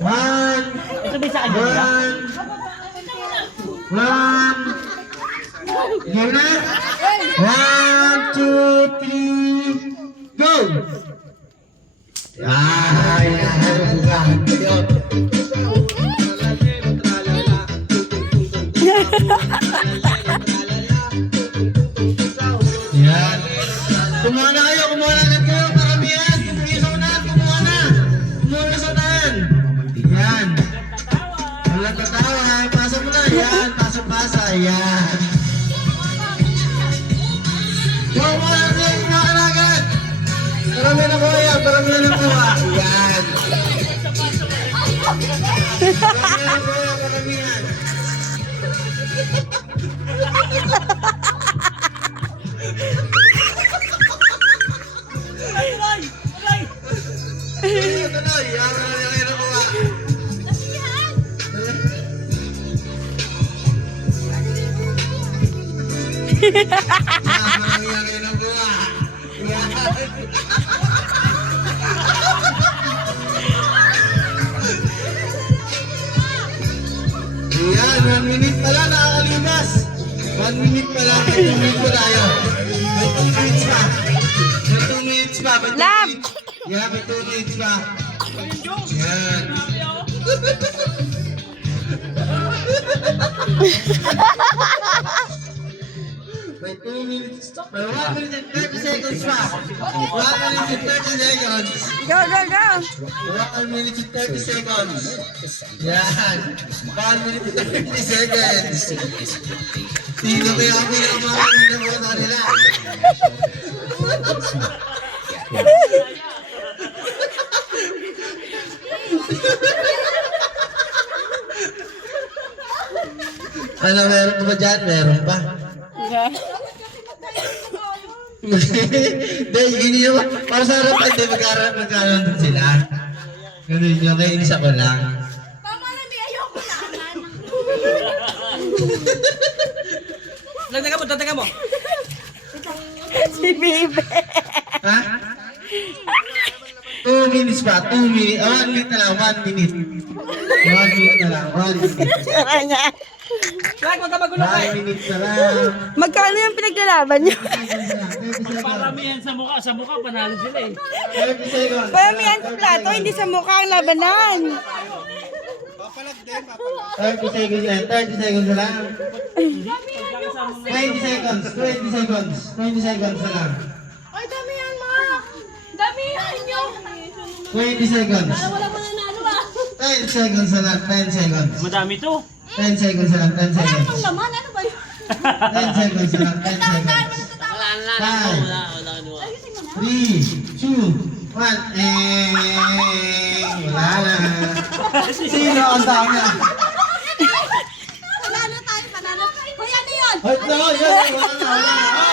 One. Ito ba sa kanya? One. Game na. 1, 2, 3. Go! Yan. Kumuha na kayo, kumuha na kayo. Karamihan. Yung sa unahan, kumuha na. Kumuha na sa unahan. Yan. Walang tatawa. Pasok mo na. Yan. Pasok-pasa. Yan. Go, kumuha na kayo. Kumuha ka na agad. Marami na kuha yan. Marami na kuha. Yan. Marami na kuha. Maramihan. Tuloy, yan na nakuha. Yan nakuha. Yan, 1 minute pala nakakalimas. 1 minute pala, may 2 minutes pa tayo. May 2 minutes pa. May 2 minutes pa. May 2 minutes. Yan, may 2 minutes pa. Yan. May 2 minutes. May 1 minute and 30 seconds pa. 1 minute and 30 seconds. Go, go, go! 1 minute and 30 seconds. Yan. 1 minute and 30 seconds. Sino kaya ang pinakamakami ng mga nila? Ano, meron pa ba dyan? Meron pa. Dahil yun yung, para sa harapan, hindi magkaroon din sila. Ganun yung kainis ako lang. Tama na, may ayoko naman. Dagdagan mo. Si Bibe. Ha? 2 minutes pa, 2 minutes. 1 minute na lang, 1 minute. 1 minute na lang, 1 minute. Tsaka niya. Wag ka magulo 1 minute na lang. Magkano yung pinaglalaban niyo? 30 seconds. Paramihan sa mukha panalo sila eh. 30 seconds. Paramihan sa plato, hindi sa mukha ang labanan. 30 seconds yan, 30 seconds na lang. 20 seconds, 20 seconds. 20 seconds na lang. Ay, damihan mo. Damihan nyo. 20 seconds. Wala mo nanalo ah. 10 seconds na lang, 10 seconds. Madami to. 10 seconds na lang, 10 Wala seconds. akong laman. Ano ba yun? 10 seconds na lang, 10 seconds. Five, 3, 2, 1, wala na. Sino ang dami na? Panalo tayo, panalo. Hoy, ano yun? Hoy, no, yun, wala na.